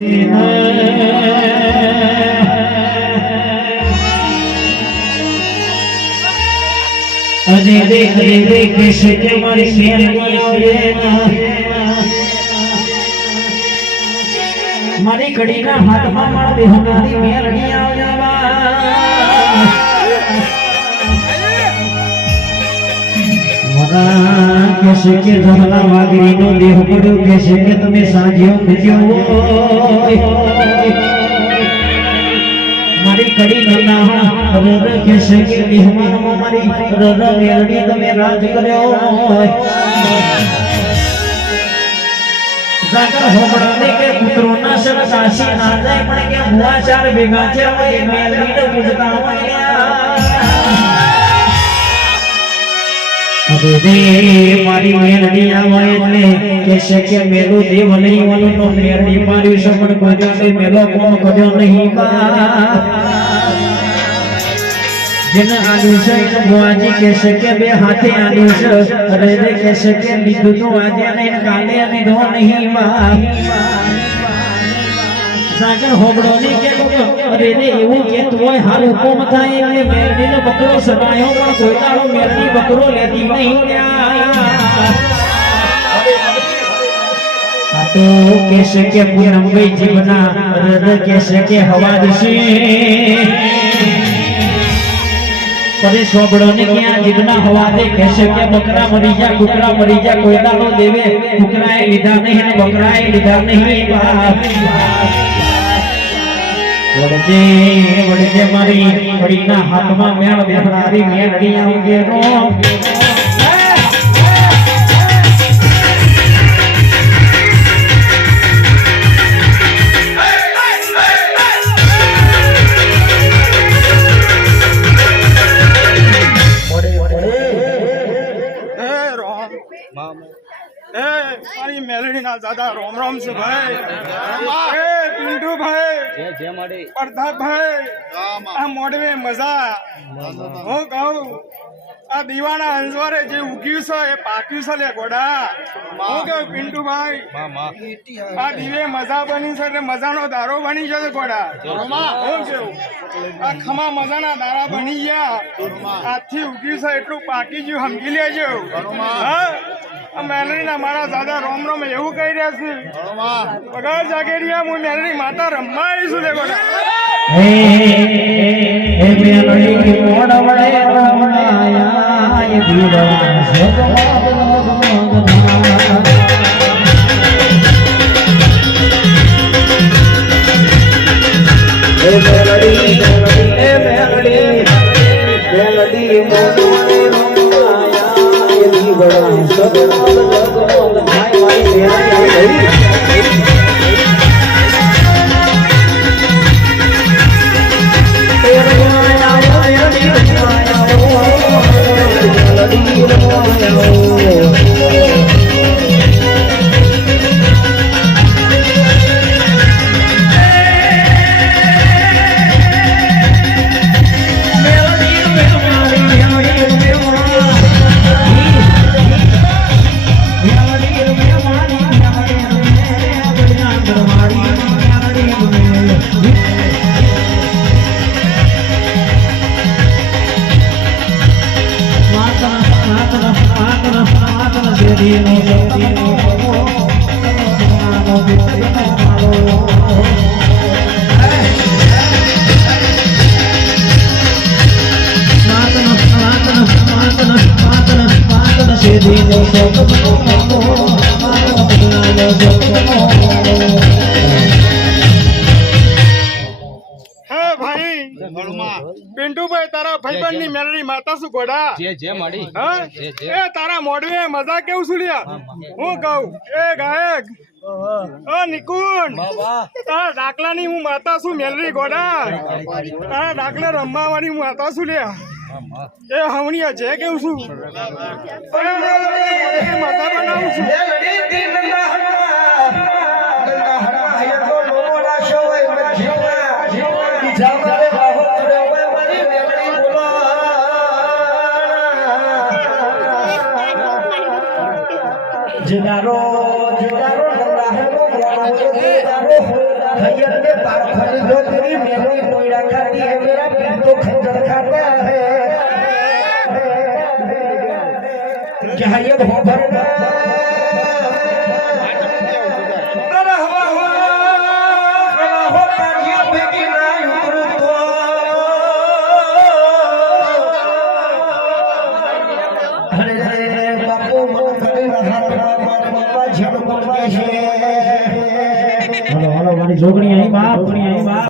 અજે દેખ કેસે કે મારી મેલડી મારી કડીના હાથમાં મારા દેહનારી મેલડી આવવા મરા કેસે કે ધરલા વાગરીનો દેહ પડ્યો કેસે કે તમે સાંજ્યો પૂજ્યો મારી કડી નના રદ કેસે કે દેહમાં મારી રદ મેલડી તમે રાજ કર્યો જાગર હોબડાને કે પુત્રોના સર કાશી ના જાય પણ કે હુઆ ચાર ભેગા છે એ મેલડી તો પૂજતા હોય દે મારી મેલડી આવે એટલે કેસે કે મેલો દેવ નહીં વાલો નો મેલડી મારી સમણ કોઈ મેલો કોણ કર્યો નહીં જેને આલ્યું છે એને ભુવાજી કહેશે કે બે હાથે આલ્યું છે અરે રે કહેશે કે લીધું તો આજે અને કાલે અને ધો નહીં સાગર હોબળો ની કે અરે રે એવું કેતું હોય હાલ હુકમ થાય એટલે મેરડી નો બકરો સરાયો પણ કોઈ દાડો મેરડી બકરો લેતી નહીં તો કહેશે કે પૂનમભાઈ જીવના અરે કહેશે કે હવા દશે परे सोबड़ोने क्या जितना हवा दे कैसे क्या बकरा मरी जा कुकरा मरी जा कोई दानो देवे कुकराए लीधा नहीं है बकराए लीधा नहीं वड़जे मारी बड़ीना हाथ में मेण बेहरारी मेलडी आऊंगे रो મારી મેલડી ના દાદા રોમ રોમ છે ભાઈ પિન્ટુ ભાઈ પ્રતાપ ભાઈ આ મોડવે મજા હું કહું આ દીવાના હંસવારે જે ઉગ્યું છે એ પાક્યું છે લે ગોડા હું કહું પિન્ટુ ભાઈ આ દીવે મજા બની છે એટલે મજાનો દારો બની જશે ગોડા હું કેવું આ ખમા મજાના દારા બની ગયા આજથી ઉગ્યું છે એટલું પાકી ગયું સમજી લેજો હા મેલડી ના મારા દાદા રોમ રોમ એવું કહી રહ્યા છે વગર જાગેરિયા હું મેલડી માતા રમવા આવીશું લે ગોડા હે મેલડી મોડવડે રમણાયા એ દીવા પિન્ટુ ભાઈ તારા ભાઈબંધ ની મેલડી માતા શું ગોડા એ તારા મોડવે મજા કેવું છું લ્યા હું કહું એ ગાયક ઓ નિકુંજ તારા ડાકલા ની હું માતા છું મેલડી ગોડા તારા ડાકલા રમવા વાળી હું માતા છું લ્યા એ હવણીયા છે કેવું છું મજા બનાવું છું જગારો જગારો खैर ने पार खोली जो तेरी मेरी कोयला खाती है मेरा पीर तो खंजर खाता है क्या ये भोभरना હાલો હાલો મારી છોકરી અહીં બાપ